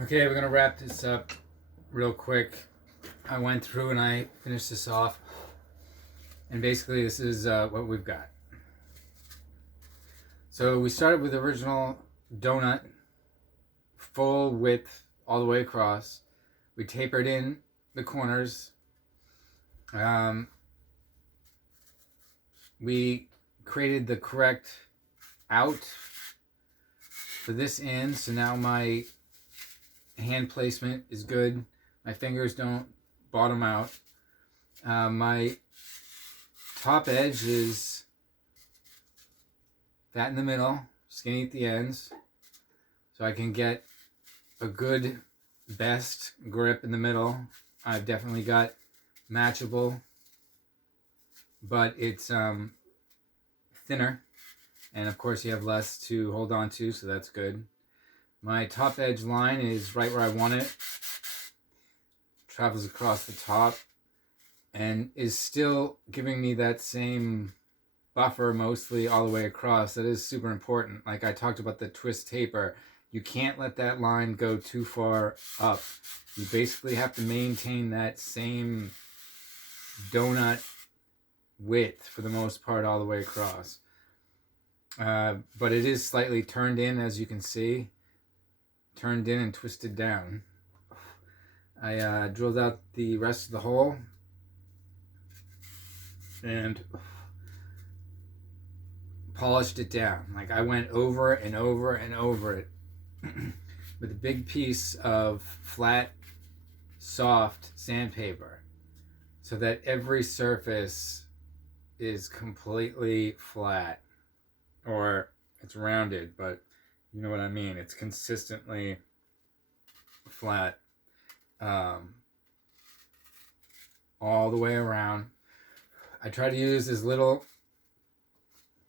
Okay, we're gonna wrap this up real quick. I went through and I finished this off, and basically this is what we've got. So we started with the original donut, full width all the way across. We tapered in the corners. Um, we created the correct out for this end, so now my hand placement is good. My fingers don't bottom out. My top edge is fat in the middle, skinny at the ends, so I can get a good best grip in the middle. I've definitely got matchable, but it's thinner, and of course you have less to hold on to, so that's good. My top edge line is right where I want it, travels across the top, and is still giving me that same buffer mostly all the way across. That is super important. Like I talked about the twist taper, you can't let that line go too far up. You basically have to maintain that same donut width for the most part all the way across. But it is slightly turned in, as you can see, turned in and twisted down. I drilled out the rest of the hole and polished it down. Like I went over and over and over it with a big piece of flat, soft sandpaper so that every surface is completely flat, or it's rounded, but you know what I mean. It's consistently flat all the way around. I try to use as little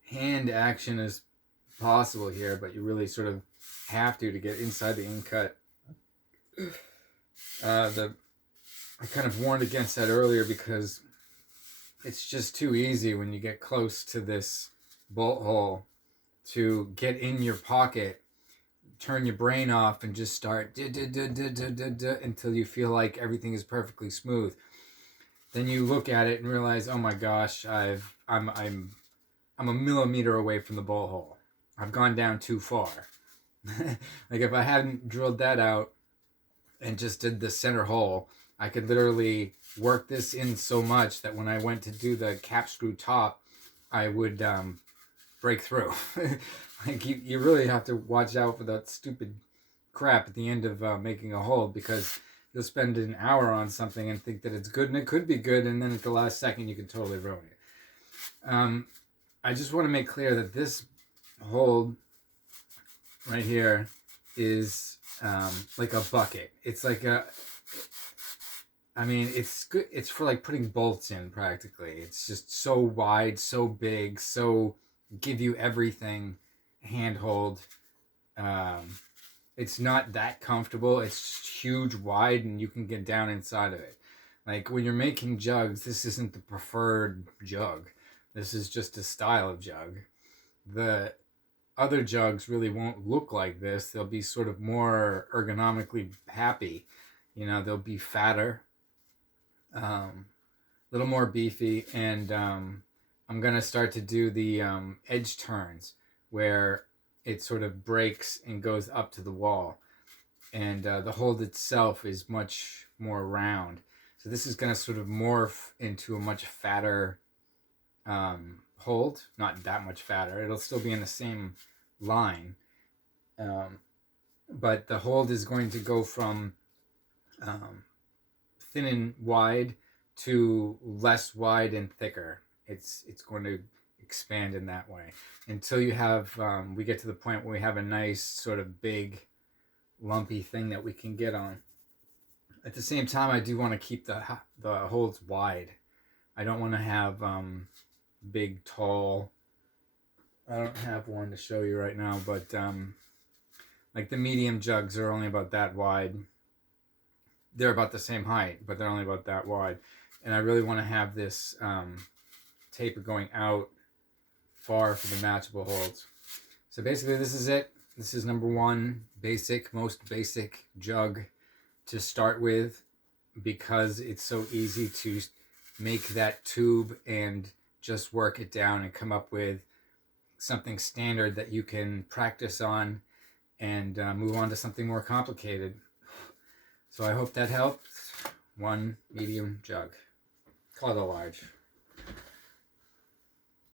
hand action as possible here, but you really sort of have to get inside the ink cut. I kind of warned against that earlier because it's just too easy when you get close to this bolt hole to get in your pocket, turn your brain off, and just start until you feel like everything is perfectly smooth. Then you look at it and realize, oh my gosh, I'm a millimeter away from the bolt hole. I've gone down too far. Like if I hadn't drilled that out and just did the center hole, I could literally work this in so much that when I went to do the cap screw top, I would break through. Like you really have to watch out for that stupid crap at the end of making a hole, because you'll spend an hour on something and think that it's good, and it could be good, and then at the last second you can totally ruin it. I just want to make clear that this hold right here is like a bucket. It's like it's good. It's for like putting bolts in practically. It's just so wide, so big, so give you everything handhold. It's not that comfortable. It's just huge, wide, and you can get down inside of it. Like when you're making jugs, this isn't the preferred jug. This is just a style of jug. The other jugs really won't look like this. They'll be sort of more ergonomically happy. You know, they'll be fatter, a little more beefy, and I'm going to start to do the edge turns where it sort of breaks and goes up to the wall. And the hold itself is much more round. So this is going to sort of morph into a much fatter hold. Not that much fatter. It'll still be in the same line. But the hold is going to go from thin and wide to less wide and thicker. It's going to expand in that way until you have we get to the point where we have a nice sort of big lumpy thing that we can get on. At the same time, I do want to keep the holds wide. I don't want to have big tall. I don't have one to show you right now, but like the medium jugs are only about that wide. They're about the same height, but they're only about that wide. And I really want to have this taper going out far for the matchable holds. So basically this is it. This is number one, most basic jug to start with, because it's so easy to make that tube and just work it down and come up with something standard that you can practice on and move on to something more complicated. So I hope that helps. One medium jug. Color large.